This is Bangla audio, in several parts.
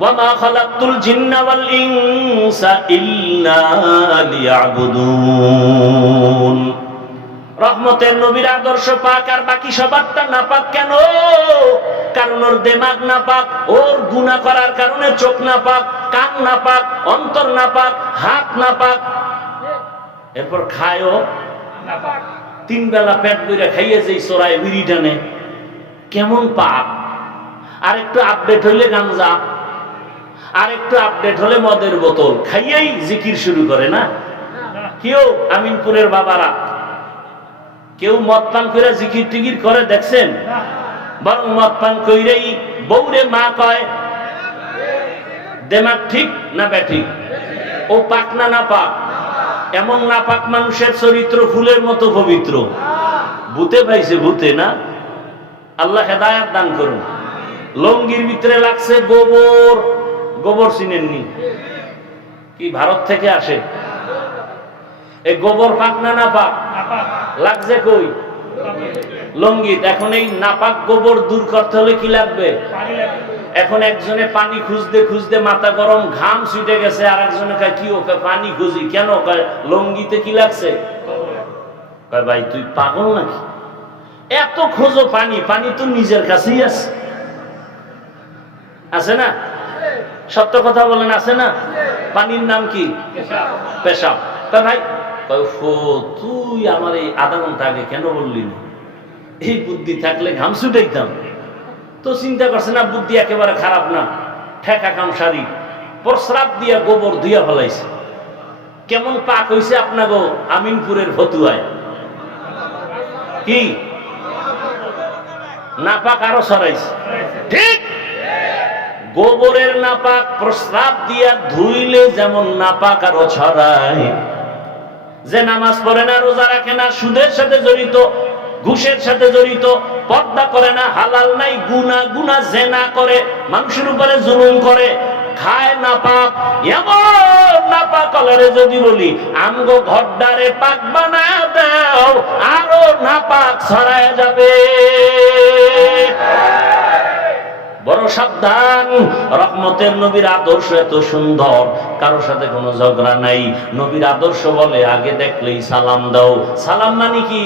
ওয়ামা খালাকতুল জিন্না ওয়াল ইনসা ইল্লা লিয়াবুদুন। রহমতের নবীর আদর্শ পাক আর বাকি সবারটা নাপাক কেন? কারণ ওর দেমাগ নাপাক, ওর গুনাহ করার কারণে চোখ নাপাক, কান নাপাক, অন্তর নাপাক, হাত নাপাক। এরপর খায়ও নাপাক। 3 বেলা পেট ভরে খাইয়ে যেই চোরায় বিড়ি টানে, কেমন পাপ। আর একটু আপডেট হইলে গাঞ্জা, আর একটু আপডেট হলে মদের বোতল খাইয়েই জিকির শুরু করে না? কেউ আমিনপুরের বাবারা কেউ মদ পান করে জিকির টিকির করে দেখছেন? বরং মদ পান কইরেই বউরে মা কয়। দেমাগ ঠিক না ব্যাঠিক? ও পাক না নাপাক? এমন নাপাক মানুষের চরিত্র ফুলের মতো পবিত্র। ভূতে পাইছে, ভূতে না। আল্লাহ হেদায়েত দান করুন। লঙ্গির ভিতরে লাগছে গোবর। গোবর চিনেননি? কি ভারত থেকে আসে? এই গোবর পাক না নাপাক? লাগছে কই? লঙ্গিত। এখন এই নাপাক গোবর দূর করতে হলে কি লাগবে? এখন একজনে পানি খুঁজতে খুঁজতে মাথা গরম, ঘাম ছুটে গেছে। আর একজনে কয় কি ওকে পানি খুঁজি কেন? কয় লঙ্গিতে কি লাগছে? কয় ভাই তুই পাগল নাকি? এত খোঁজো পানি, পানি তো নিজের কাছেই আছে। আছে না? সত্য কথা বলেন, আছে না? পানির নাম কি? পেশাব। কয় ভাই, তুই আমার এই আধা ঘন্টা আগে কেন বললি না? এই বুদ্ধি থাকলে ঘাম ছুটাইতাম। তো চিন্তা করছে না, বুদ্ধি একেবারে খারাপ না, ঠেকা কাম সারি। প্রস্রাব দিয়া গোবর ধুইয়া ফেলাইছে। কেমন পাক হইছে আপনাকে আমিনপুরের ফতুয়ায়? কি নাপাক আরো ছড়াইছে। ঠিক গোবরের নাপাক প্রস্রাব দিয়া ধুইলে যেমন নাপাক আরো ছড়ায়। যে নামাজ পড়ে না, রোজা রাখে না, সুদের সাথে জড়িত, ঘুষের সাথে জড়িত, পর্দা করে না, হালাল নাই, গুনাহ জেনা করে, মানুষের উপরে জুলুম করে, খায় নাপাক। এমন নাপাক কলারে যদি বলি আমগো ঘরদারে পাক বানায় দাও, আরো নাপাক ছড়ায় যাবে। বড় সাবধান। রহমতের নবীর আদর্শ এত সুন্দর, কারোর সাথে কোনো ঝগড়া নাই। নবীর আদর্শ বলে আগে দেখলেই সালাম দাও। সালাম মানে কি?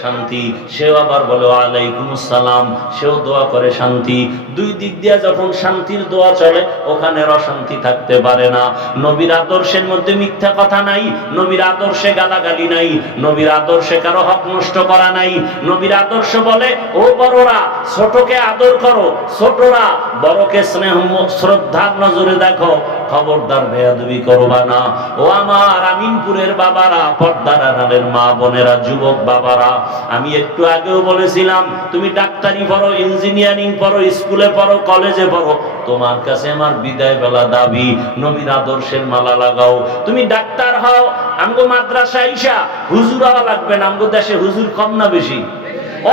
শান্তি। সেও আবার বলে ওয়ালাইকুমুস সালাম, সেও দোয়া করে শান্তি। দুই দিক দিয়ে যখন শান্তির দোয়া চলে, ওখানে অশান্তি থাকতে পারে না। নবীর আদর্শের মধ্যে মিথ্যা কথা নাই, নবীর আদর্শে গালাগালি নাই, নবীর আদর্শে কারো হক নষ্ট করা নাই। নবীর আদর্শ বলে ও বড়রা ছোটকে আদর করো, ছোটরা বড়কে স্নেহ শ্রদ্ধার নজরে দেখো, খবরদার বেয়াদবি করবা না। ও আমার আমিনপুরের বাবারা, পর্দার আড়ালের মা বোনেরা, যুবক বাবারা, আমি একটু আগেও বলেছিলাম তুমি ডাক্তারি পড়ো, ইঞ্জিনিয়ারিং পড়ো, স্কুলে পড়ো, কলেজে পড়ো, তোমার কাছে আমার বিদায় বেলা দাবি নবীর আদর্শের মালা লাগাও। তুমি ডাক্তার হও, আমগো মাদ্রাসা আইসা হুজুর হওয়া লাগবে না। আমগো দেশে হুজুর কম না বেশি?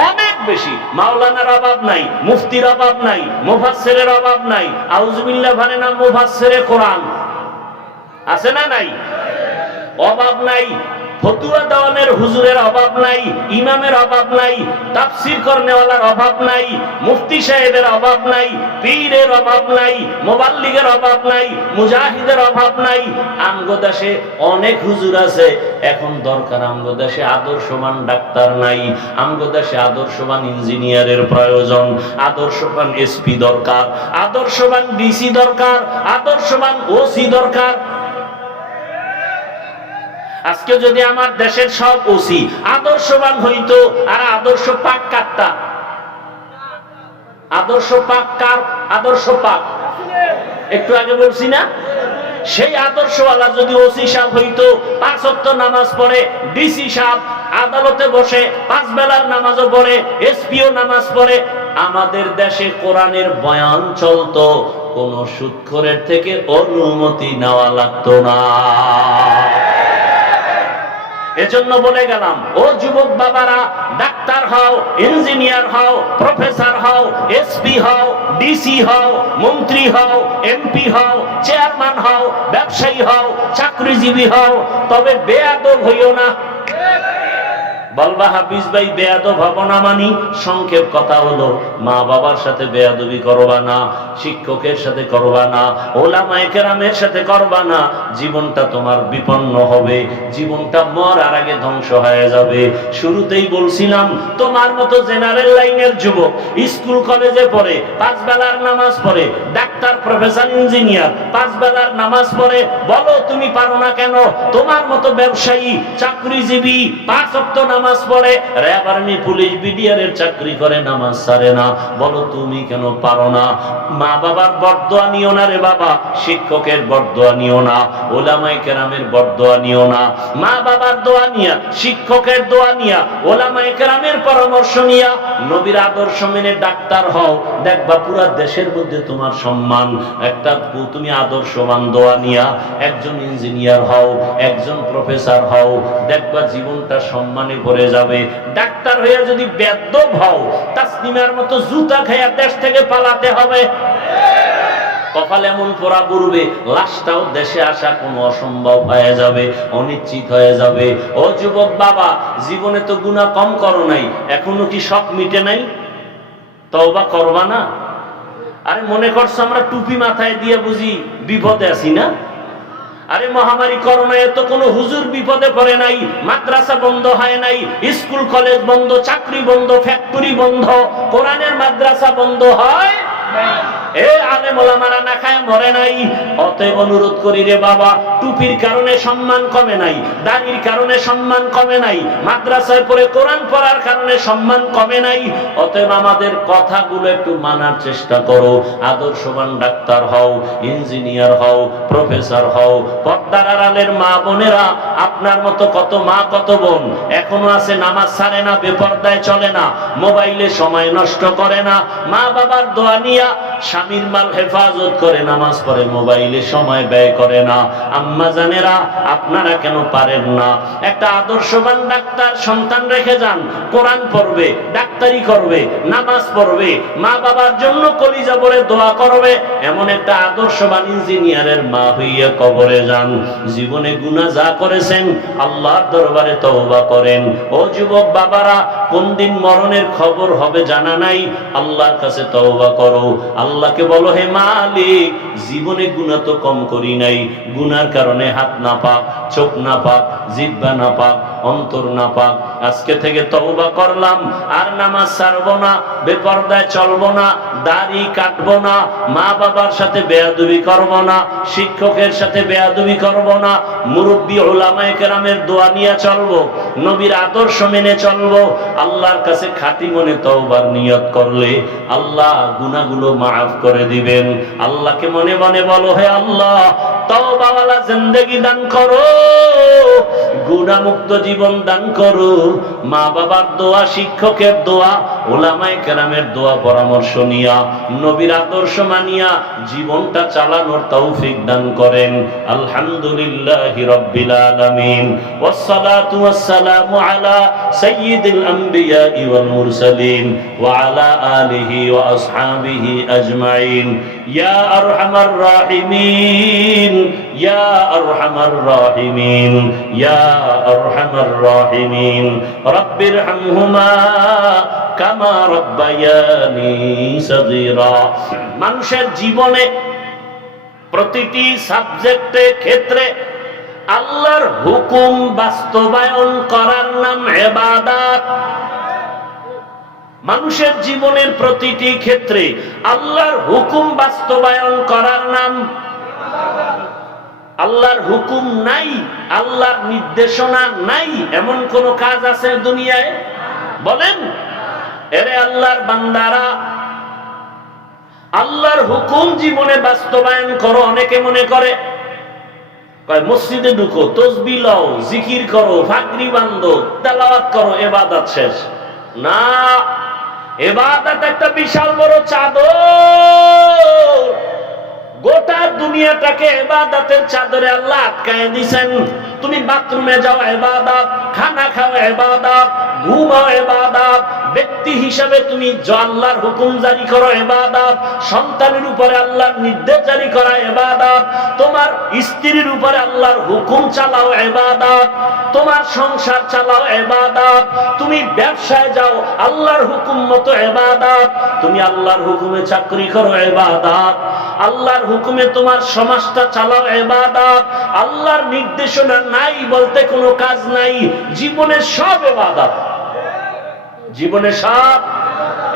অনেক বেশি। মাওলানার অভাব নাই, মুফতির অভাব নাই, মুফাসসিরের অভাব নাই। আউযুবিল্লাহ মানে না মুফাসসিরে কোরআন আছে না নাই? অভাব নাই। ফতুয়া দেওয়ানের হুজুরের অভাব নাই, ইমামের অভাব নাই, তাফসীর করনেওয়ালার অভাব নাই, মুফতি সাহেবের অভাব নাই, পীরের অভাব নাই, মুবাল্লিগের অভাব নাই, মুজাহিদের অভাব নাই। আমগো দেশে অনেক হুজুর আছে। এখন দরকার আমগো দেশে আদর্শবান ডাক্তার নাই, আমগো দেশে আদর্শবান ইঞ্জিনিয়ারের প্রয়োজন, আদর্শবান এসপি দরকার, আদর্শবান ডিসি দরকার, আদর্শবান ওসি দরকার। আজকে যদি আমার দেশের সব ওসি আদর্শবান হইতো, আর আদর্শ পাক কাটতা। আদর্শ পাক কার? আদর্শ পাক একটু আগে বলছি না? সেই আদর্শওয়ালা যদি ওসি সাহেব হইতো, 5 ওয়াক্ত নামাজ পড়ে, ডিসি সাহেব আদালতে বসে 5 বেলার নামাজও পড়ে, এসপিও নামাজ পড়ে, আমাদের দেশে কোরআনের বয়ান চলতো, কোন সুদখোরের থেকে অনুমতি নেওয়া লাগতো না। এজন্য বলে গেলাম, ও যুবক বাবারা, ডাক্তার হও, ইঞ্জিনিয়ার হও, প্রফেসর হও, এসপি হও, ডিসি হও, মন্ত্রী হও, এমপি হও, চেয়ারম্যান হও, ব্যবসায়ী হও, চাকরিজীবী হও, তবে বেয়াদব হইও না। বলবা হাফিজ ভাই বেয়াদব হব না, মানি সংক্ষেপ কথা হলো মা বাবার সাথে বেয়াদবি করবা না, শিক্ষকের সাথে করবা না, ওলামায়ে কেরামের সাথে করবা না, জীবনটা তোমার বিপন্ন হবে, জীবনটা মরার আগে ধ্বংস হয়ে যাবে। শুরুতেই বলছিলাম তোমার মতো জেনারেল লাইনের যুবক স্কুল কলেজে পড়ে, 5 বেলার নামাজ পড়ে, ডাক্তার প্রফেসর ইঞ্জিনিয়ার 5 বেলার নামাজ পড়ে, বলো তুমি পারো না কেন? তোমার মতো ব্যবসায়ী চাকরিজীবী 5 ওয়াক্ত নামাজ পড়ে, র‍্যাব আর্মি পুলিশ বিডিআর এর চাকরি করে, নামাজ ছাড়ে না, বলো তুমি কেন পারো না? মা বাবার বরদোয়া নিও না রে বাবা, শিক্ষকের বরদোয়া নিও না, ওলামায়ে কেরামের বরদোয়া নিও না। মা বাবার দোয়া নিয়া, শিক্ষকের দোয়া নিয়া, ওলামায়ে কেরামের পরামর্শ নিয়া নবীর আদর্শ মেনে ডাক্তার হও, দেখবা পুরো দেশের মধ্যে তোমার সম্মান। একটা তুমি আদর্শবান দোয়া নিয়া একজন ইঞ্জিনিয়ার হও, একজন প্রফেসর হও, দেখবা জীবনটা সম্মানে ভরে যাবে। ডাক্তার হইয়া যদি বেয়াদব হও, তাসলিমার মতো জুতা খাইয়া দেশ থেকে পালাতে হবে। কপাল এমন পোড়া পড়বে, লাশটাও দেশে আসা কোনো অসম্ভব হয়ে যাবে, অনিশ্চিত হয়ে যাবে। ও যুবক বাবা, জীবনে তো গুনাহ কম করো নাই, এখনো কি শখ মিটে নাই? তওবা করবা না? আরে মনে করছো আমরা টুপি মাথায় দিয়ে বুঝি বিপদে আছি না? আরে মহামারী করোনায় তো কোনো হুজুর বিপদে পড়ে নাই, মাদ্রাসা বন্ধ হয় নাই, স্কুল কলেজ বন্ধ, চাকরি বন্ধ, ফ্যাক্টরি বন্ধ, কোরআনের মাদ্রাসা বন্ধ হয় আলেম ওলামারা না খায় মরে নাই। অতএব অনুরোধ করি রে বাবা, টুপির কারণে সম্মান কমে নাই, দাড়ির কারণে সম্মান কমে নাই, মাদ্রাসায় পড়ে কোরআন পড়ার কারণে সম্মান কমে নাই। অতএব আমাদের কথাগুলো একটু মানার চেষ্টা করো। আদর্শবান ডাক্তার হও, ইঞ্জিনিয়ার হও, প্রফেসর হও। পর্দার আড়ালের মা বোনেরা, আপনার মতো কত মা কত বোন এখনো আছে নামাজ ছাড়ে না, বেপর্দায় চলে না, মোবাইলে সময় নষ্ট করে না, মা বাবার দোয়া নিয়া স্বামীর মাল হেফাজত করে, নামাজ পড়ে, মোবাইলে সময় ব্যয় করে না। আম্মা জানেরা, আপনারা কেন পারেন না? একটা আদর্শবান ডাক্তার সন্তান রেখে যান, কোরআন পড়বে, ডাক্তারি করবে, নামাজ পড়বে, মা বাবার জন্য কলিজা ভরে দোয়া করবে। এমন একটা আদর্শবান ইঞ্জিনিয়ারের মা হইয়া কবরে যান। জীবনে গুনাহ যা করেছেন আল্লাহর দরবারে তওবা করেন। ও যুবক বাবারা, কোন দিন মরণের খবর হবে জানা নাই, আল্লাহর কাছে তওবা করো। আল্লাহকে বলো, হে মালিক, জীবনে গুনাহ তো কম করি নাই, গুনার কারণে হাত না পাক, চোখ না পাক, জিহ্বা না পাক, অন্তর না পাক। আজকে থেকে তওবা করলাম, আর নামাজ ছাড়বো না, বেপরদায় চলবো না, দাড়ি কাটবো না, মা বাবার সাথে বেয়াদবি করবো না, শিক্ষকের সাথে বেয়াদবি করবো না, মুরব্বী উলামায়ে কেরামের দোয়া নিয়ে চলবো, নবীর আদর্শ মেনে চলবো। আল্লাহর কাছে খাঁটি মনে তওবার নিয়ত করলে আল্লাহ গুনাহগুলো মাফ করে দিবেন। আল্লাহকে মনে মনে বলো, হে আল্লাহ, তওবাওয়ালা জিন্দেগি দান করো, গুনাহ মুক্ত জীবন দান করো। মা বাবার দোয়া, শিক্ষকের দোয়া, উলামায়ে কেরামের দোয়া পরামর্শ নিয়া, নবীর আদর্শ মানিয়া জীবনটা চালানোর তৌফিক দান করেন। আলহামদুলিল্লাহি রাব্বিল আলামিন, ওয়াসসালাতু ওয়াসসালামু আলা সাইয়্যিদিল আমবিয়া ওয়াল মুরসালিন ওয়া আলা আলিহি ওয়া আসহাবিহি আজমাইন। ইয়া আরহামার রাহিমিন, ইয়া আরহামার রাহিমিন, ইয়া আরহামার রাহিমিন। রব্বিরহামহুমা কামা রাব্বায়ানি সাগীরা। মানুষের জীবনে প্রতিটি সাবজেক্টে ক্ষেত্রে আল্লাহর হুকুম বাস্তবায়ন করার নাম ইবাদত। মানুষের জীবনের প্রতিটি ক্ষেত্রে আল্লাহর হুকুম বাস্তবায়ন করার নাম। আল্লাহর হুকুম নাই, আল্লাহর নির্দেশনা নাই, এমন কোন কাজ আছে দুনিয়ায়? বলেন। এরে আল্লাহর বান্দারা, আল্লাহর হুকুম জীবনে বাস্তবায়ন করো। অনেকে মনে করে মসজিদে ঢুকো, তাসবিহ লও, জিকির করো, পাগড়ি বাঁধো, তেলাওয়াত করো, ইবাদত শেষ। না, ইবাদত একটা বিশাল বড় চাদর। গোটা দুনিয়াটাকে ইবাদতের চাদরে আল্লাহ আটকায় দিয়েছেন। তুমি বাথরুমে যাও ইবাদত, খানা খাও ইবাদত, ঘুমাও ইবাদত, ব্যক্তি হিসাবে তুমি আল্লাহর হুকুম জারি করো ইবাদত, সন্তানের উপরে আল্লাহর নির্দেশ জারি করা ইবাদত, তোমার স্ত্রীর উপরে আল্লাহর হুকুম চালাও ইবাদত, তোমার সংসার চালাও ইবাদত, তুমি ব্যবসায় যাও আল্লাহর হুকুম মতো ইবাদত, তুমি আল্লাহর হুকুমে চাকরি করো ইবাদত, আল্লাহর হুকুমে তোমার সমাজটা চালাও ইবাদত। আল্লাহর নির্দেশনা নাই বলতে কোনো কাজ নাই, জীবনে সব ইবাদত, জীবনে সব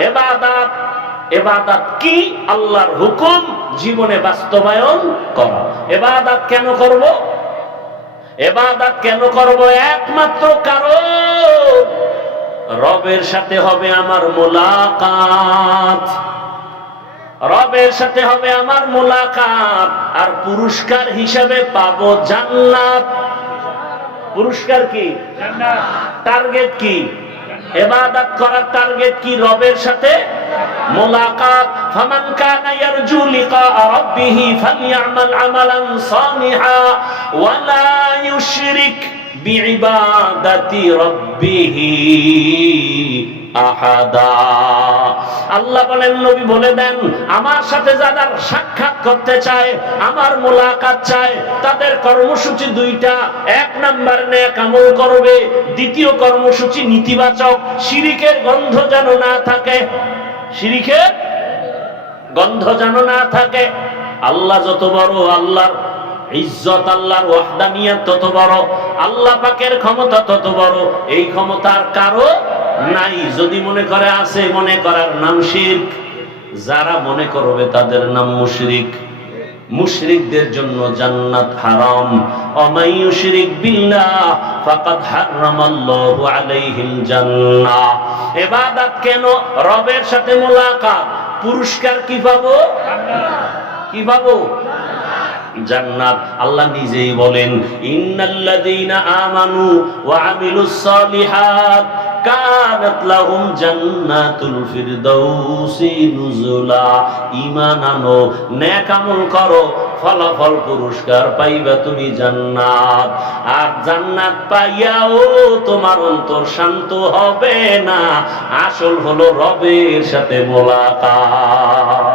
ইবাদত। ইবাদত কি? আল্লাহর হুকুম জীবনে বাস্তবায়ন করা। ইবাদত কেন করব? ইবাদত কেন করব? একমাত্র কারণ রবের সাথে হবে আমার মুলাকাত, রবের সাথে হবে আমার মুলাকাত, আর পুরস্কার হিসাবে পাবো জান্নাত। পুরস্কার কি? জান্নাত। টার্গেট কি? ইবাদত করার টার্গেট কি? রবের সাথে মুলাকাত। ফামান কানা ইয়ারজু লিকা রাব্বিহি ফালইআমাল আমালান সালিহা ওয়া লা ইউশরিক বিইবাদাতি রাব্বিহি আহাদা। আল্লাহ বলেন, নবী বলে দেন, আমার সাথে যারা সাক্ষাৎ করতে চায়, আমার মুলাকাত চায়, তাদের কর্মসূচি দুইটা। এক নাম্বার নেক আমল করবে, দ্বিতীয় কর্মসূচি নীতিবাচক, শিরিকের গন্ধ যেন না থাকে, শিরিকের গন্ধ যেন না থাকে। আল্লাহ যত বড়, আল্লাহর ইজ্জত, আল্লাহর ওয়াহদানিয়ত তত বড়, আল্লাহ পাকের ক্ষমতা তত বড়। এই ক্ষমতার কারো নাই। যদি মনে করে আছে, মনে করার নাম শিরক। যারা মনে করবে তাদের নাম মুশরিক। মুশরিকদের জন্য জান্নাত হারাম। ওয়ামাই ইউশরিক বিল্লাহ ফাকাদ হারামাল্লাহু আলাইহিল জান্নাহ। ইবাদত কেন? রবের সাথে মুলাকাত। পুরস্কার কি পাবো? কি পাবো? জান্নাত। আল্লাহ নিজেই বলেন, ইন্নাল্লাযীনা আমানু ওয়া আমিলুস সালিহাত কানাত লাহুম জান্নাতুল ফিরদাউসি নুজুলা। ঈমান আনো, নেক আমল করো, ফলাফল পুরস্কার পাইবা তুমি জান্নাত। আর জান্নাত পাইয়াও তোমার অন্তর শান্ত হবে না। আসল হলো রবের সাথে মুলাকাত।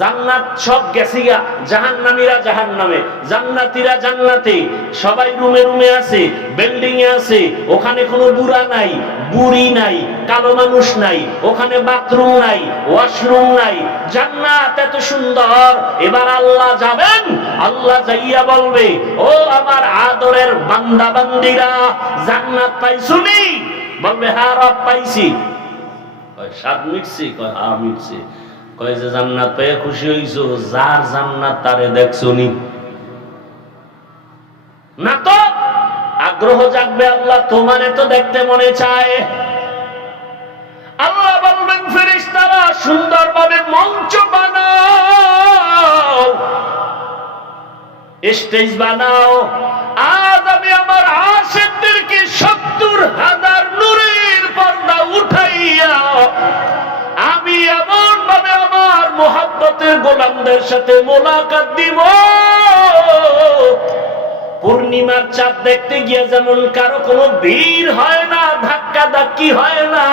জান্নাত সব গেছে গা, জাহান্নামীরা জাহান্নামে, জান্নাতীরা জান্নাতে। সবাই রুমে রুমে আছে, বিল্ডিং এ আছে। ওখানে কোনো বুড়া নাই, বুড়ি নাই, কালো মানুষ নাই, ওখানে বাথরুম নাই, ওয়াশরুম নাই। জান্নাত এত সুন্দর। এবার আল্লাহ যাবেন, আল্লাহ যাইয়া বলবে, ও আমার আদরের বান্দা বান্দিরা, জান্নাত পাইছুনি? বলবে, হ্যাঁ রব পাইছি। কয় স্বাদ মিটছি? কয় হ্যাঁ মিটছি। কয় যে জান্নাত পেয়ে খুশি হইছো? যার জান্নাত তারে দেখছনি না? তো আগ্রহ জাগবে, আল্লাহ তোমারে তো দেখতে মনে চায়। আল্লাহ বলবেন, ফেরেশতারা সুন্দরভাবে মঞ্চ বানাও, স্টেজ বানাও। আজ আমি আমার আশিকদেরকে ৭০,০০০ নূরের পর্দা উঠাইয়া আমি এমন ভাবে আমার মুহাব্বতের গোলামদের সাথে মুলাকাত দিব। পূর্ণিমার চাঁদ দেখতে গিয়ে যেমন কারো কোনো ভিড় হয় না, ধাক্কা ধাক্কি হয় না,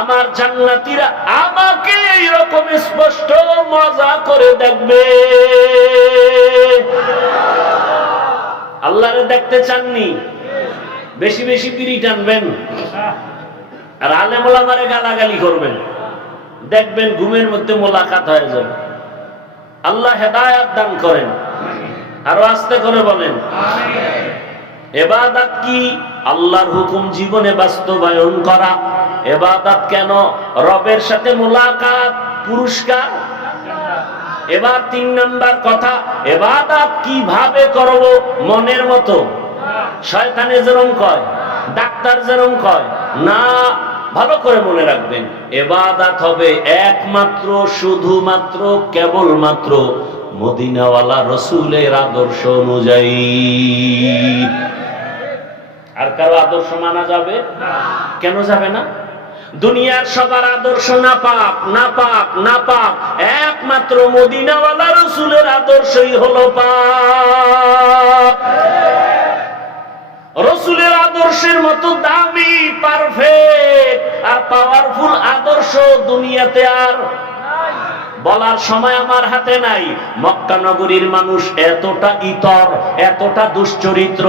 আমার জান্নাতীরা আমাকে এইরকম স্পষ্ট মজা করে দেখবে। আল্লাহরে দেখতে চাননি? বেশি বেশি বিড়ি টানবেন আর আলেম ওলামারে গালাগালি করবেন, দেখবেন ঘুমের মধ্যে মোলাকাত হয়ে যাবে। আল্লাহ হেদায়েত দান করেন। আরো আস্তে করে বলেন আমিন। ইবাদত কি? আল্লাহর হুকুম জীবনে বাস্তবায়ন করা। ইবাদত কেন? রবের সাথে মোলাকাত, পুরস্কার। এবার ৩ নাম্বার কথা, ইবাদত কিভাবে করব? মনের মতো, শয়তানে যেরকম কয়, ডাক্তার যেরকম কয় না। ভালো করে মনে রাখবেন, ইবাদত হবে একমাত্র, শুধুমাত্র, কেবলমাত্র মদিনাওয়ালা রাসূলের আদর্শ অনুযায়ী। আর কারো আদর্শ মানা যাবে না। কেন যাবে না? দুনিয়ার সবার আদর্শ নাপাক, নাপাক, নাপাক। একমাত্র মদিনাওয়ালা রাসূলের আদর্শই হলো পাক। রাসূলের আদর্শের মতো দামি, পারফেক্ট আর পাওয়ারফুল আদর্শ দুনিয়াতে আর বলার সময় আমার হাতে নাই। মক্কা নগরীর মানুষ এতটা ইতর, এতটা দুশ্চরিত্র,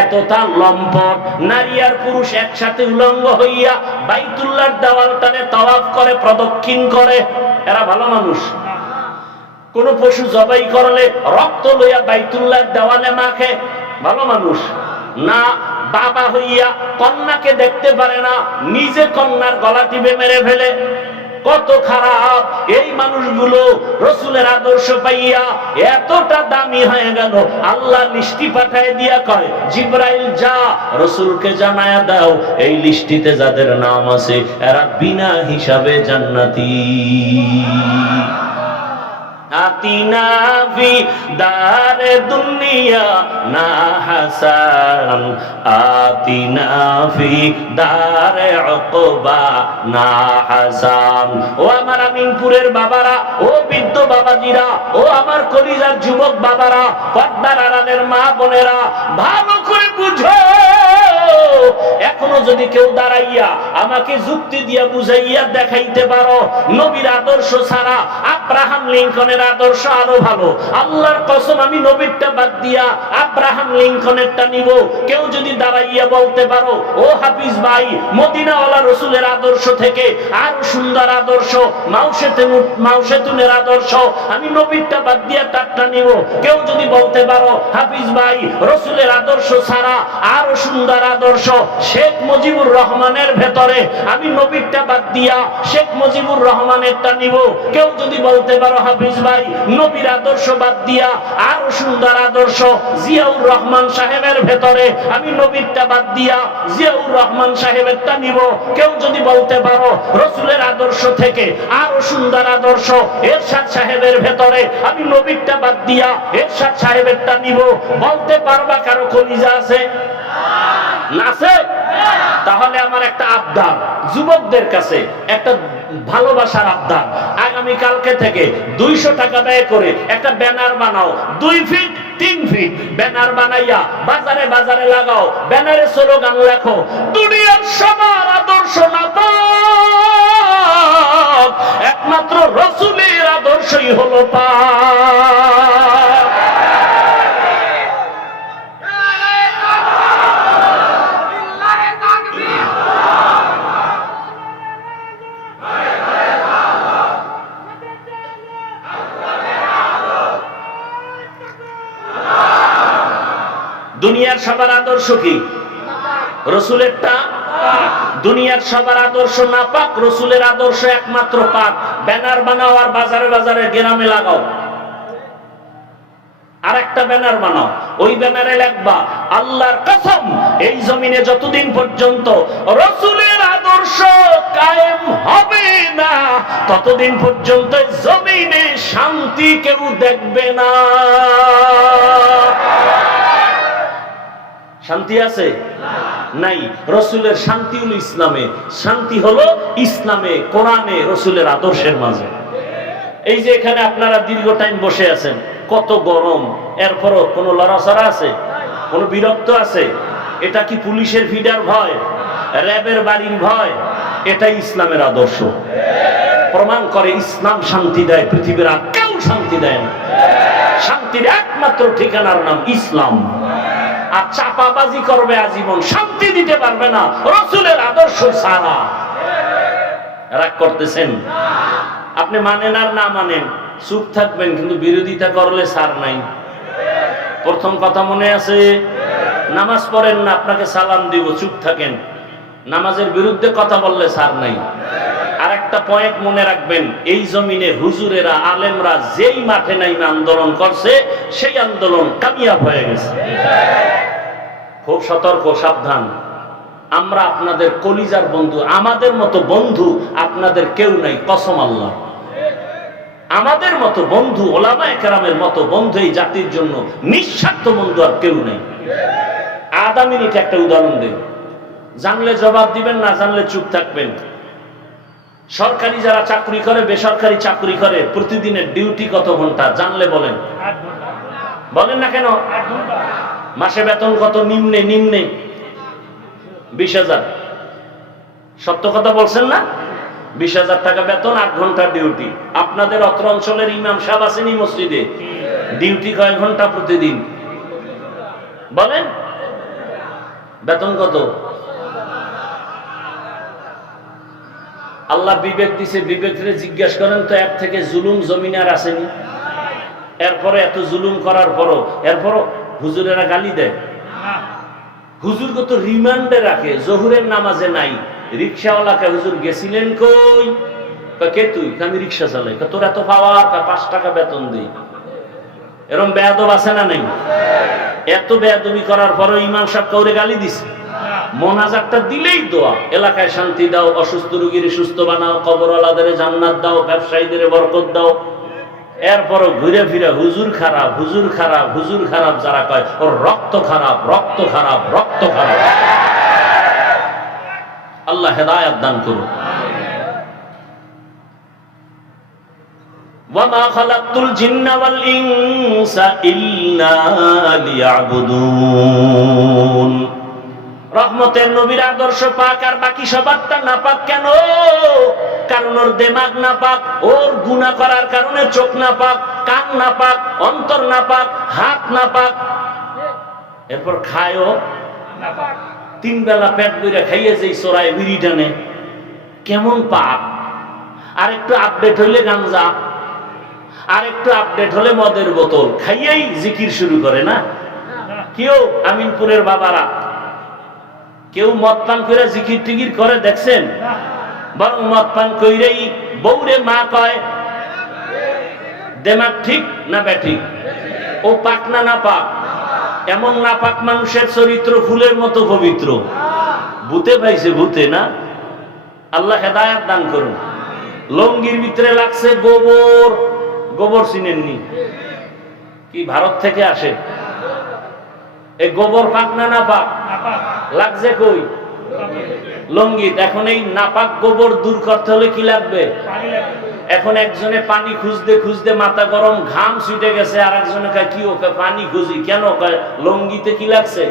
এতটা লম্পট, নারী আর পুরুষ একসাথে উলঙ্গ হইয়া বাইতুল্লাহর দেওয়ালটারে তাওয়াফ করে, প্রদক্ষিণ করে। এরা ভালো মানুষ? কোন পশু জবাই করলে রক্ত লইয়া বাইতুল্লাহর দেওয়ালে মাখে, ভালো মানুষ না? বাবা হইয়া কন্যাকে দেখতে পারে না, নিজে কন্যার গলা টিপে মেরে ফেলে। কত খারাপ এই মানুষগুলো। রসুলের আদর্শ পাইয়া এতটা দামি হয়ে গেল, আল্লাহ লিস্টি পাঠায় দিয়া কয়, জিবরাইল যা রসুলকে জানায়া দাও এই লিস্টিতে যাদের নাম আছে এরা বিনা হিসাবে জান্নাতি। আতিনা ফি দারে দুনিয়া না হাসান, আতিনা ফি দারে উকবা না হাসান। ও আমার আমিনপুরের বাবারা, ও বৃদ্ধ বাবাজিরা, ও আমার কলিজার যুবক বাবারা, পর্দার আড়ালের মা বোনেরা, ভালো করে বুঝো। এখনো যদি কেউ দাঁড়াইয়া আমাকে যুক্তি দিয়া বুঝাইয়া দেখাইতে পারো নবীর আদর্শ ছাড়া আব্রাহাম লিঙ্কনের আদর্শ আরো ভালো, আল্লাহর কসম আমি নবীরটা বাদ দিয়া আব্রাহাম লিঙ্কনেরটা নিব। কেউ যদি দাঁড়াইয়া বলতে পারো ও হাফিজ ভাই, মদিনাওয়ালা রসুলের আদর্শ থেকে আরো সুন্দর আদর্শ মাউশেতুনের আদর্শ, আমি নবীরটা বাদ দিয়া তারটা নিব। কেউ যদি বলতে পারো হাফিজ ভাই রসুলের আদর্শ ছাড়া আরো সুন্দর আদর্শ শেখ মুজিবুর রহমানের ভেতরে, আমি নবীরটা বাদ দিয়া শেখ মুজিবুর রহমানেরটা নিব। কেউ যদি বলতে পারো হাফিজ ভাই নবীর আদর্শ বাদ দিয়া আরো সুন্দর আদর্শ জিয়াউর রহমান সাহেবের ভেতরে, আমি নবীরটা বাদ দিয়া জিয়াউর রহমান সাহেবেরটা নিব। কেউ যদি বলতে পারো রসুলের আদর্শ থেকে আরো সুন্দর আদর্শ এরশাদ সাহেবের ভেতরে, আমি নবীরটা বাদ দিয়া এরশাদ সাহেবেরটা নিব। বলতে পারবা কারো কলিজা আছে? নাছে? তাহলে আমার একটা আবদার যুবকদের কাছে, একটা ভালোবাসার আবদার, আগামী কালকে থেকে 200 টাকা ব্যয় করে একটা ব্যানার বানাও, 2 ফিট 3 ফিট ব্যানার বানাইয়া বাজারে বাজারে লাগাও। ব্যানারে স্লোগান লেখো, দুনিয়ার সবার আদর্শ না পাক, একমাত্র রাসূলের আদর্শই হলো পাক। দুনিয়ার সবার আদর্শ কি? রসুলেরটা। দুনিয়ার সবার আদর্শ না পাক, রসুলের আদর্শ একমাত্র পাক। ব্যানার বানাও আর বাজারে বাজারে গ্রামে লাগাও। আর একটা ব্যানার বানাও, ওই ব্যানারে লিখবা, আল্লাহর কসম এই জমিনে যতদিন পর্যন্ত রসুলের আদর্শ কায়েম হবে না ততদিন পর্যন্ত জমিনে শান্তি কেউ দেখবে না। শান্তি আছে? নাই। রসুলের শান্তি হলো ইসলামে, শান্তি হলো ইসলামে, কোরআনে, রসুলের আদর্শের মাঝে। এই যে এখানে আপনারা দীর্ঘ টাইম বসে আছেন, কত গরম, এরপরও কোনো লড়াচড়া আছে? কোনো বিরক্ত আছে? এটা কি পুলিশের ফিডার ভয়, র্যাবের বাড়ির ভয়? এটাই ইসলামের আদর্শ। প্রমাণ করে ইসলাম শান্তি দেয়, পৃথিবীর আর কেউ শান্তি দেয় না। শান্তির একমাত্র ঠিকানার নাম ইসলাম। আর চাপাবাজি করবে আজীবন, শান্তি দিতে পারবে না রসুলের আদর্শ ছাড়া। রাগ করতেছেন? আপনি মানেন আর না মানেন চুপ থাকবেন, কিন্তু বিরোধিতা করলে ছাড় নাই। প্রথম কথা মনে আছে? নামাজ পড়েন না, আপনাকে সালাম দিব, চুপ থাকেন। নামাজের বিরুদ্ধে কথা বললে ছাড় নাই। আর একটা পয়েন্ট মনে রাখবেন, এই জমিনে হুজুরেরা, আলেমরা যেই মাঠে নাইমে আন্দোলন করছে সেই আন্দোলন কামিয়াব হয়ে গেছে। খুব সতর্ক, সাবধান। আমরা আপনাদের কলিজার বন্ধু, আমাদের মতো বন্ধু আপনাদের কেউ নাই, কসম আল্লাহ। আমাদের মতো বন্ধু, ওলামায়ে কেরামের মতো বন্ধু এই জাতির জন্য নিঃস্বার্থ বন্ধু আর কেউ নেই। আধা মিনিট একটা উদাহরণ দেন, জানলে জবাব দিবেন, না জানলে চুপ থাকবেন। সরকারি যারা চাকরি করে, বেসরকারি চাকরি করে, প্রতিদিনের ডিউটি কত ঘন্টা জানলে বলেন? বলেন না কেন? মাসে বেতন কত? নিম্নে 20,000। সত্য কথা বলছেন না? 20,000 টাকা বেতন, 8 ঘন্টা ডিউটি। আপনাদের অত্র অঞ্চলের ইমাম সাহেব আছেনই মসজিদে, ডিউটি কয় ঘন্টা প্রতিদিন বলেন? বেতন কত? আল্লাহ বিবেক দিছে, বিবেকরে জিজ্ঞাসা করেন তো, এর থেকে জুলুম জমিনে আর আসেনি? এরপরে এত জুলুম করার পরও এরপরও হুজুরেরা গালি দেয়। হুজুর কত রিমান্ডে রাখে, জোহরের নামাজে নাই। রিক্সাওয়ালাকে হুজুর গেছিলেন কই? কে তুই? আমি রিক্সা চালাই। তোর এত পাওয়ার? 5 টাকা বেতন দিই। এরকম বেয়াদব আছে না নাই? এত বেয়াদবি করার পরও ইমাম সাহেব কাউরে গালি দিছে? মোনাজাতটা দিলেই দোয়া, এলাকায় শান্তি দাও, অসুস্থ রোগীর সুস্থ বানাও, কবরওয়ালাদের জান্নাত দাও, ব্যবসায়ীদের বরকত দাও। এরপরও ঘুরে ফিরে হুজুর খারাপ, হুজুর খারাপ, হুজুর খারাপ যারা কয়, ওর রক্ত খারাপ, রক্ত খারাপ, রক্ত খারাপ। আল্লাহ হেদায়েত দান করুন। ওয়ামা খালাকতুল জিন্না ওয়াল ইনসা ইল্লা লিয়াবুদুন। রহমতের নবীর আদর্শ পাক, আর বাকি সবারটা নাপাক কেন? কারণ ওর দেমাগ নাপাক, ওর গুনাহ করার কারণে চোখ নাপাক, কান নাপাক, অন্তর নাপাক, হাত নাপাক। এরপর খায়ও নাপাক। 3 বেলা পেট ভরে খাইয়ে যেই চোরায় বিড়ি টানে, কেমন পাপ! আর একটু আপডেট হইলে গাঞ্জা, আর একটু আপডেট হলে মদের বোতল খাইয়েই জিকির শুরু করে না? কেউ আমিনপুরের বাবারা কেউ মদ পান করে জিকির টিকির করে দেখছেন? বরং মদ পান কইরেই বউরে মা কয়। দেমাগ ঠিক না ব্যাঠিক? ও পাক না না পাক? এমন না পাক মানুষের চরিত্র ফুলের মতো পবিত্র। ভূতে পাইছে, ভূতে না? আল্লাহ হেদায়েত দান করুন। লঙ্গির ভিতরে লাগছে গোবর। গোবর চিনেননি? কি ভারত থেকে আসে? এই গোবর পাক না না পাক? লাগছে কই? লঙ্গিত। এখন এই নাপাক গোবর দূর করতে হলে কি লাগবে? এখন একজনে পানি খুঁজতে খুঁজতে মাথা গরম, ঘাম ছুটে গেছে, আর একজনে কয় কি ওকে পানি খুঁজি কেন? কয় লঙ্গিতে কি লাগছে?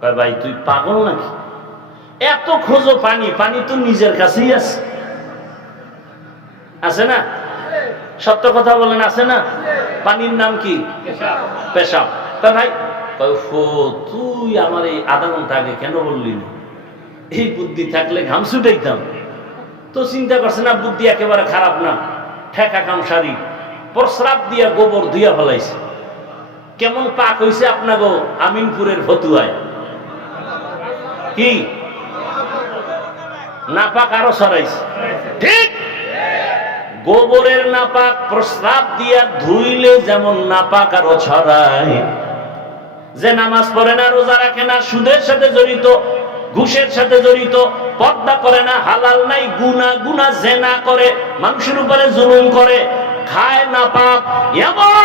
কয় ভাই তুই পাগল নাকি? এত খোঁজো পানি, পানি তো নিজের কাছেই আছে। আছে না? সত্য কথা বলেন, আছে না? পানির নাম কি? পেশাব। কয় ভাই, তুই আমার এই আধা ঘন্টা আগে কেন বললি না? এই বুদ্ধি থাকলে ঘাম ছুটাইতাম। তো চিন্তা করছে না, বুদ্ধি একেবারে খারাপ না, ঠেকা কাম সারি প্রস্রাব দিয়া গোবর ধুইয়া ফেলাইছে। কেমন পাক হইছে আপনাগো আমিনপুরের ফতুয়ায়? কি নাপাক আরো ছড়াইছে? ঠিক গোবরের নাপাক প্রস্রাব দিয়া ধুইলে যেমন নাপাক আরো ছড়ায়। যে নামাজ পড়ে না, রোজা রাখে না, সুদের সাথে জড়িত, ঘুষের সাথে জড়িত, পর্দা করে না, হালাল নাই, গুনাহ গুনাহ জেনা করে, মানুষের উপরে জুলুম করে, খায় নাপাক, এমন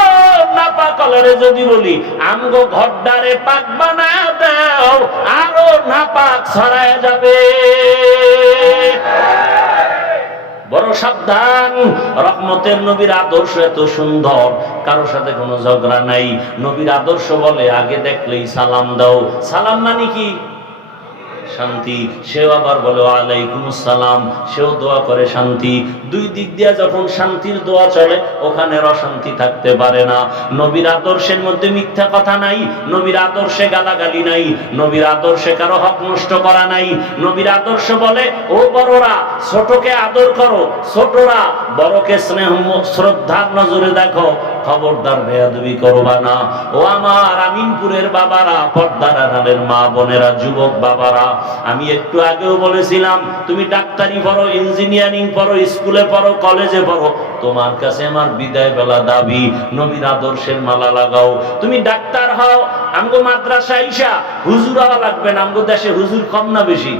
নাপাক আল্লাহরে যদি বলি আমগো ঘরডারে পাক বানায় দাও, আরো নাপাক ছড়ায় যাবে। বড় সাবধান। রহমতের নবীর আদর্শ এত সুন্দর, কারোর সাথে কোনো ঝগড়া নাই। নবীর আদর্শ বলে আগে দেখলেই সালাম দাও। সালাম মানে কি? শান্তি। সেও আবার বলে ওয়ালাইকুম আসসালাম, সেও দোয়া করে শান্তি। দুই দিক দিয়ে যখন শান্তির দোয়া চলে, ওখানে অশান্তি থাকতে পারে না। নবীর আদর্শের মধ্যে মিথ্যা কথা নাই, নবীর আদর্শে গালাগালি নাই, নবীর আদর্শে কারো হক নষ্ট করা নাই। নবীর আদর্শ বলে ও বড়রা ছোটকে আদর করো, ছোটরা বড়কে স্নেহ শ্রদ্ধার নজরে দেখো, খবরদার বেয়াদবি করবা না। ও আমার আমিনপুরের বাবারা, পর্দার আড়ালের মা বোনেরা, যুবক বাবারা, আমি একটু আগেও বলেছিলাম তুমি ডাক্তারি পড়ো, ইঞ্জিনিয়ারিং পড়ো, স্কুলে পড়ো, কলেজে পড়ো, তোমার কাছে আমার বিদায় বেলা দাবি নবীর আদর্শের মালা লাগাও। তুমি ডাক্তার হও, আমগো মাদ্রাসা আইসা হুজুর হওয়া লাগবে না। আমগো দেশে হুজুর কম না বেশি?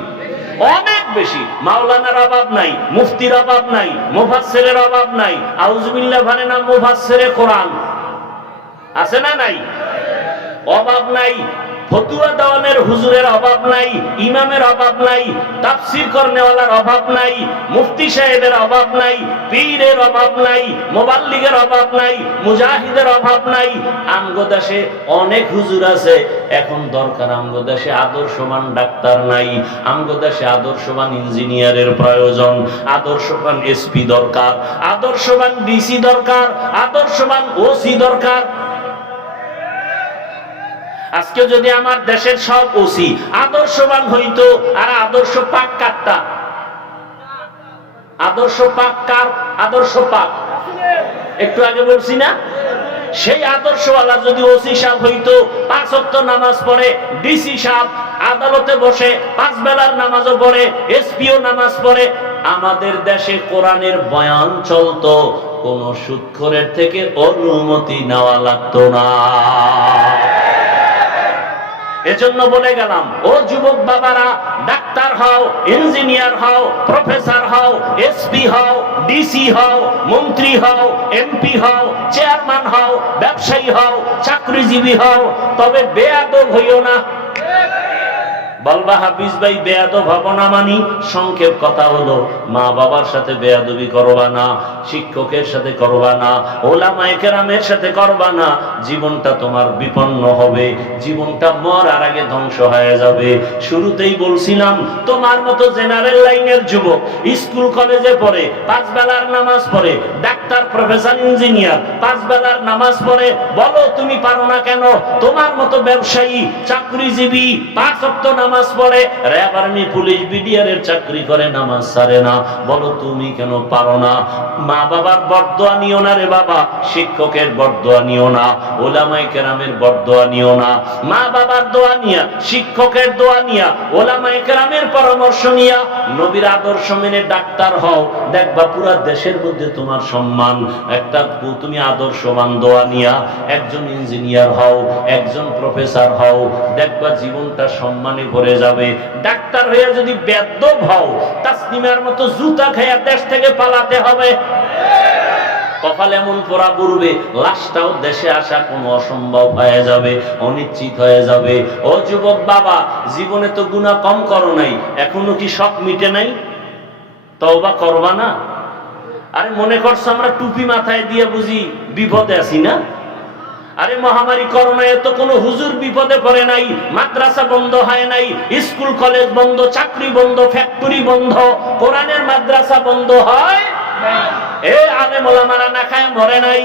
অনেক বেশি। মাওলানার অভাব নাই, মুফতির অভাব নাই, মুফাসসিরের অভাব নাই। আউযুবিল্লাহ মানে না, মুফাসসিরে কোরআন আছে না নাই? অভাব নাই। ফতুয়া দেওয়ানের হুজুরের অভাব নাই, ইমামের অভাব নাই, তাফসীর করনেওয়ালার অভাব নাই, মুফতি সাহেবের অভাব নাই, পীরের অভাব নাই, মুবাল্লিগের অভাব নাই, মুজাহিদের অভাব নাই। আমগো দেশে অনেক হুজুর আছে, এখন দরকার আমগো দেশে আদর্শবান ডাক্তার নাই, আমগো দেশে আদর্শবান ইঞ্জিনিয়ারের প্রয়োজন, আদর্শবান এসপি দরকার, আদর্শবান ডিসি দরকার, আদর্শবান ওসি দরকার। আজকে যদি আমার দেশের সব ওসি আদর্শবান হইতো, আর আদর্শ পাক কাটতা, আদর্শ পাক কার? আদর্শ পাক একটু আগে বলছি না, সেই আদর্শওয়ালা যদি ওসি সাহেব হইতো, 5 ওয়াক্ত নামাজ পড়ে, ডিসি সাহেব আদালতে বসে 5 বেলার নামাজও পড়ে, এসপিও নামাজ পড়ে, আমাদের দেশে কোরআনের বয়ান চলতো, কোন সুদখোরের থেকে অনুমতি নেওয়া লাগতো না। এজন্য বলে গেলাম, ও যুবক বাবারা, ডাক্তার হও, ইঞ্জিনিয়ার হও, প্রফেসর হও, এসপি হও, ডিসি হও, মন্ত্রী হও, এমপি হও, চেয়ারম্যান হও, ব্যবসায়ী হও, চাকরিজীবী হও, তবে বেয়াদব হইও না। বলবা হাফিজ ভাই বেয়াদব হব না মানি? সংক্ষেপ কথা হলো, মা বাবার সাথে বেয়াদবি করবা না, শিক্ষকের সাথে করবা না, ওলামায়ে কেরামের সাথে করবা না, জীবনটা তোমার বিপন্ন হবে, জীবনটা মরার আগে ধ্বংস হয়ে যাবে। শুরুতেই বলছিলাম, তোমার মতো জেনারেল লাইনের যুবক স্কুল কলেজে পড়ে, 5 বেলার নামাজ পড়ে, ডাক্তার প্রফেসর ইঞ্জিনিয়ার 5 বেলার নামাজ পড়ে, বলো তুমি পারো না কেন? তোমার মতো ব্যবসায়ী চাকরিজীবী 5 ওয়াক্ত নামাজ পড়ে, র‍্যাব আর্মি পুলিশ বিডিআর এর চাকরি করে, নামাজ ছাড়ে না, বলো তুমি কেন পারো না? মা বাবার বরদোয়া নিও না রে বাবা, শিক্ষকের বরদোয়া নিও না, ওলামায়ে কেরামের বরদোয়া নিও না, মা বাবার দোয়া নিয়া, শিক্ষকের দোয়া নিয়া, ওলামায়ে কেরামের পরামর্শ নিয়া নবীর আদর্শ মেনে ডাক্তার হও, দেখবা পুরা দেশের মধ্যে তোমার সম্মান। একটা তুমি আদর্শবান দোয়া নিয়া একজন ইঞ্জিনিয়ার হও, একজন প্রফেসর হও, দেখবা জীবনটা সম্মানে ভরে যাবে। ডাক্তার হয়ে যদি বেয়াদব হও, তাসলিমার মতো জুতা খাইয়া দেশ থেকে পালাতে হবে। কপাল এমন পোড়া পড়বে, লাশটাও দেশে আসা কোনো অসম্ভব হয়ে যাবে, অনিশ্চিত হয়ে যাবে। ও যুবক বাবা, জীবনে তো গুনাহ কম করো নাই, এখনো কি শখ মিটে নাই? তওবা করবা না? আরে মনে করছো আমরা টুপি মাথায় দিয়ে বুঝি বিপদে আছি না? আরে মহামারী করোনায় তো কোনো হুজুর বিপদে পড়ে নাই, মাদ্রাসা বন্ধ হয় নাই, স্কুল কলেজ বন্ধ, চাকরি বন্ধ, ফ্যাক্টরি বন্ধ, কোরআনের মাদ্রাসা বন্ধ হয় এ আলেম ওলামারা না খায় মরে নাই।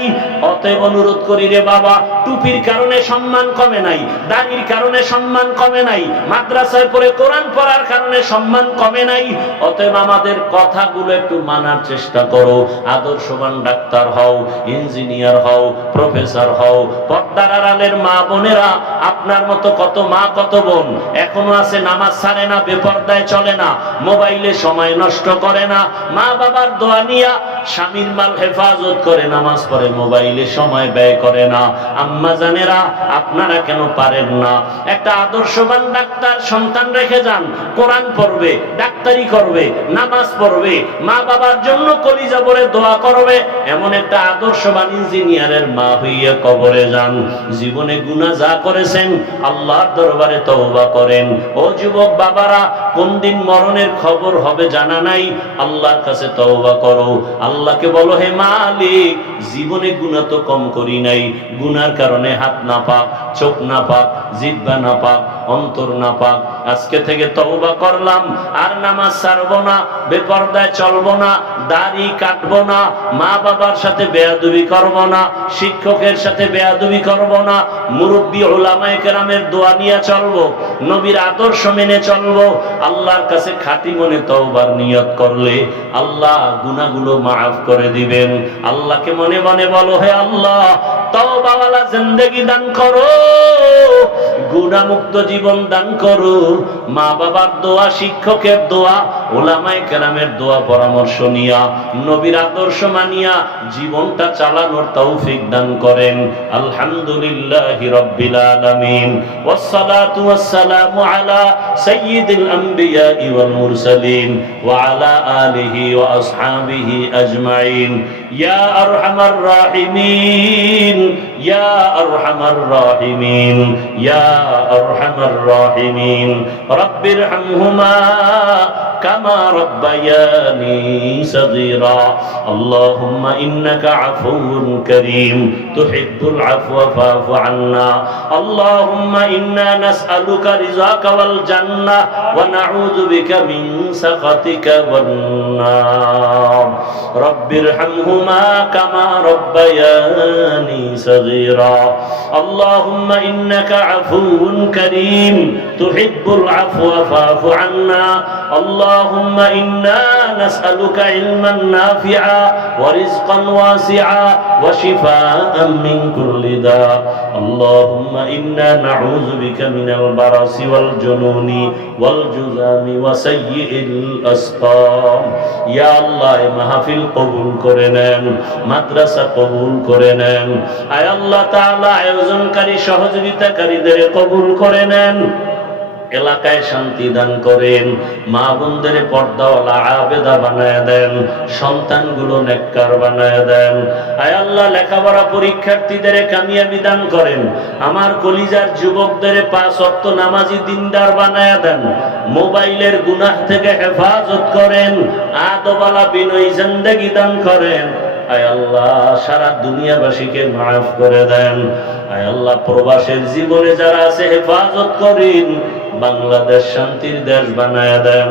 অতএব অনুরোধ করি রে বাবা, টুপির কারণে সম্মান কমে নাই, দাড়ির কারণে সম্মান কমে নাই, মাদ্রাসায় পড়ে কোরআন পড়ার কারণে সম্মান কমে নাই। অতএব আমাদের কথাগুলো একটু মানার চেষ্টা করো। আদর্শবান ডাক্তার হও, ইঞ্জিনিয়ার হও, প্রফেসর হও। পর্দার আড়ালের মা বোনেরা, আপনার মতো কত মা কত বোন এখনো আছে নামাজ ছাড়ে না, বেপর্দায় চলে না, মোবাইলে সময় নষ্ট করে না, মা বাবার দোয়া নিয়া স্বামীর মাল হেফাজত করে নামাজ পড়ে, মোবাইলে সময় ব্যয় করে না। আম্মা জানেরা, আপনারা কেন পারেন না? একটা আদর্শবান ডাক্তার সন্তান রেখে যান, কোরআন পড়বে, ডাক্তারি করবে, নামাজ পড়বে, মা বাবার জন্য কলিজা ভরে দোয়া করবে। এমন একটা আদর্শবান ইঞ্জিনিয়ারের মা হইয়া কবরে যান। জীবনে গুনাহ যা করেছেন আল্লাহর দরবারে তওবা করেন। ও যুবক বাবারা, কোন দিন মরণের খবর হবে জানা নাই, আল্লাহর কাছে তওবা করো। আল্লাহকে বলো, হে মালিক, জীবনে গুনাহ তো কম করি নাই, গুনার কারণে হাত না পাক, চোখ না পাক, জিহ্বা না পাক, অন্তর না পাক, আজকে থেকে তওবা করলাম, আর নামাজ ছাড়বো না, বেপরদায় চলবো না, দাড়ি কাটবো না, মা বাবার সাথে বেয়াদবি করবো না, শিক্ষকের সাথে বেয়াদবি করবো না, মুরব্বী উলামায়ে কেরামের দোয়া নিয়ে চলবো, নবীর আদর্শ মেনে চলবো। আল্লাহর কাছে খাঁটি মনে তওবার নিয়ত করলে আল্লাহ গুনাহগুলো মাফ করে দিবেন। আল্লাহকে মনে মনে বলো, হে আল্লাহ, তওবাওয়ালা জিন্দেগি দান করো, গুনাহমুক্ত জীবন দান করো। মা বাবার দোয়া, শিক্ষকের দোয়া, উলামায়ে কেরামের দোয়া পরামর্শ নিয়া, নবীর আদর্শ মানিয়া জীবনটা চালানোর তৌফিক দান করেন। আলহামদুলিল্লাহি রাব্বিল আলামিন, ওয়াসসালাতু ওয়াসসালামু আলা সাইয়্যিদিল আমবিয়া ওয়াল মুরসালিন ওয়া আলা আলিহি ওয়া আসহাবিহি আজমাইন। ইয়া আরহামার রাহিমিন, ইয়া আরহামার রাহিমিন ইয়া আরহামার রাহিমিন রাব্বিরহামহুমা কামা রাব্বায়ানি সাগীরা আল্লাহুম্মা ইন্নাকা আফুউন কারীম তুহিব্বুল আফওয়া ফা'ফু আন্না আল্লাহুম্মা ইন্না নাসআলুকা রিযাকা ওয়াল জান্নাহ ওয়া নাউযু বিকা মিন সাখাতিকা ওয়ান নার রাব্বিরহামহুমা কামা রাব্বায়ানি সাগীরা আল্লাহুম্মা ইন্নাকা আফুউন কারীম তুহিব্বুল আফওয়া ফা'ফু আন্না اللهم إنا نسألك علما نافعا ورزقا واسعا وشفاء من كل داء اللهم إنا نعوذ بك من البرص والجنون والجذام وسيء الأسقام يا الله মাহফিল কবুল করে নেন মাদ্রাসা কবুল করে নেন আয় আল্লাহ তাআলা আয়োজনকারী সহযোগিতাকারীদের কবুল করে নেন এলাকায় শান্তি দান করেন মা বোনদের পর্দাওয়ালা আবেদা বানায় দেন সন্তানগুলো নেককার বানায় দেন আয় আল্লাহ লেখাপড়া পরীক্ষার্থীদের কামিয়াবি দান করেন আমার কলিজার যুবকদের 5 ওয়াক্ত নামাজি দিনদার বানায় দেন মোবাইলের গুনাহ থেকে হেফাজত করেন আদবালা বিনয়ী জিন্দেগি দান করেন আয় আল্লাহ সারা দুনিয়াবাসীকে মাফ করে দেন আয় আল্লাহ প্রবাসের জীবনে যারা আছে হেফাজত করেন বাংলাদেশ শান্তির দেশ বানায় দেন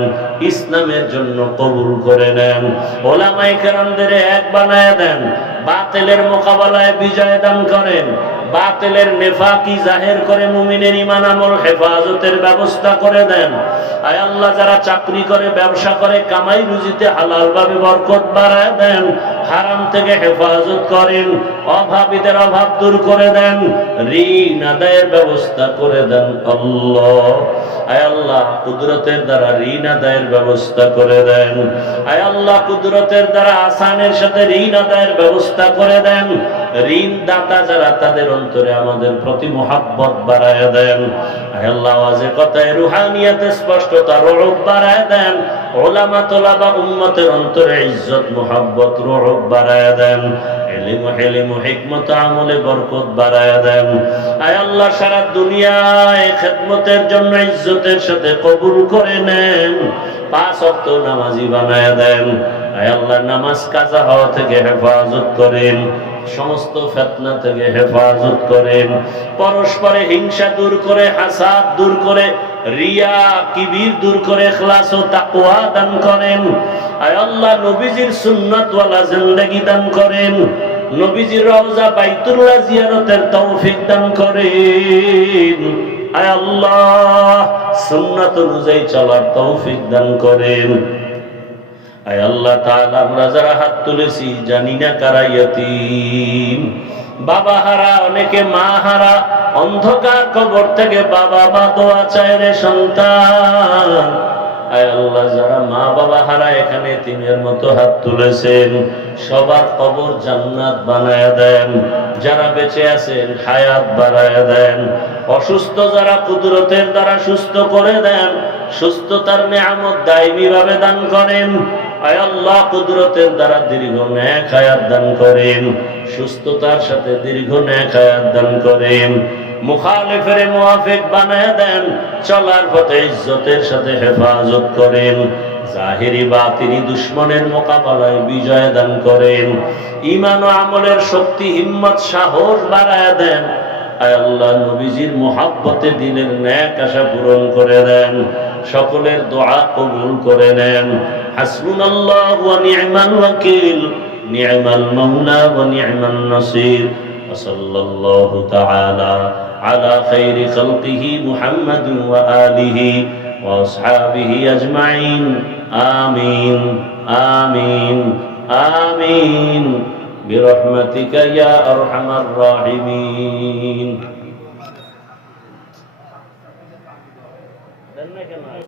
ইসলামের জন্য কবুল করে নেন ওলামায়ে কেরামদের এক বানায় দেন বাতিলের মোকাবেলায় বিজয় দান করেন বাতিলের নেফাকি জাহির করে মুমিনের ঈমান আমল হেফাজতের ব্যবস্থা করে দেন আয় আল্লাহ যারা চাকরি করে ব্যবসা করে কামাই রুজিতে হালাল ভাবে বরকত বাড়ায় দেন হারাম থেকে হেফাজত করেন অভাবীদের অভাব দূর করে দেন ঋণ আদায়ের ব্যবস্থা করে দেন আল্লাহ আয় আল্লাহ কুদরতের দ্বারা ঋণ আদায়ের ব্যবস্থা করে দেন আয় আল্লাহ কুদরতের দ্বারা আসানের সাথে ঋণ আদায়ের ব্যবস্থা করে দেন ঋণ দাতা যারা তাদের অন্তরে আমাদের প্রতি মহব্বত বাড়ায় দেন আয় আল্লাহ আওয়াজে কথায় রুহানিয়াতে স্পষ্টতা রূহ বাড়ায় দেন উলামা তোলাবা উম্মতের অন্তরে ইজ্জত মহব্বত রূহ বাড়ায় দেন ইলম হিকমত আমলে বরকত বাড়ায় দেন আয় আল্লাহ সারা দুনিয়ায় খিদমতের জন্য ইজ্জতের সাথে কবুল করে নেন 5 ওয়াক্ত নামাজি বানায় দেন আয় আল্লাহ নামাজ কাজা হওয়া থেকে হেফাজত করেন সমস্ত ফিতনা থেকে হেফাজত করেন পরস্পরে হিংসা দূর করে হাসাদ দূর করে রিয়া কিবির দূর করে ইখলাস ও তাকওয়া দান করেন আয় আল্লাহ নবীজির সুন্নাত ওয়ালা জিন্দেগি দান করেন নবীজির রওজা বাইতুল্লাহ জিয়ারতের তৌফিক দান করেন আয় আল্লাহ সুন্নাত অনুযায়ী চলার তৌফিক দান করেন আয় আল্লাহ তাআলা আমরা যারা হাত তুলেছি জানি না কারা ইয়তীম বাবা হারা অনেকে মা হারা অন্ধকার কবর থেকে বাবা মা দোয়া চায় রে সন্তান আয় আল্লাহ যারা মা বাবা হারা এখানে তিনের মতো হাত তুলেছেন সবার কবর জান্নাত বানায় দেন যারা বেঁচে আছেন হায়াত বাড়ায় দেন অসুস্থ যারা কুদরতের দ্বারা সুস্থ করে দেন সুস্থতার নিয়ামত দায়মি ভাবে দান করেন আয় আল্লাহ কুদরতের দ্বারা দীর্ঘ নেক হায়াত দান করেন সুস্থতার সাথে দীর্ঘ নেক হায়াত দান করেন মুখালিফের মুওয়াফিক বানায় দেন চলার পথে ইজ্জতের সাথে হেফাজত করেন জাহিরি বাতিনি দুশমনের মোকাবেলায় বিজয় দান করেন ঈমান ও আমলের শক্তি হিম্মত সাহস বাড়ায় দেন আয় আল্লাহ নবীজির মুহাব্বতে দিলের নেক আশা পূরণ করে দেন সকলের দোয়া কবুল করে নেন হাসবুনাল্লাহু ওয়া নি'মাল ওয়াকিল নি'মাল মাওলা ওয়া নি'মান নাসির ওয়া সাল্লাল্লাহু তাআলা আলা খাইরি খালকিহি মুহাম্মাদিন ওয়া আলিহি ওয়া আসহাবিহি আজমাইন আমিন আমিন আমিন বিরহমাতিকা ইয়া আরহামার রাহিমিন।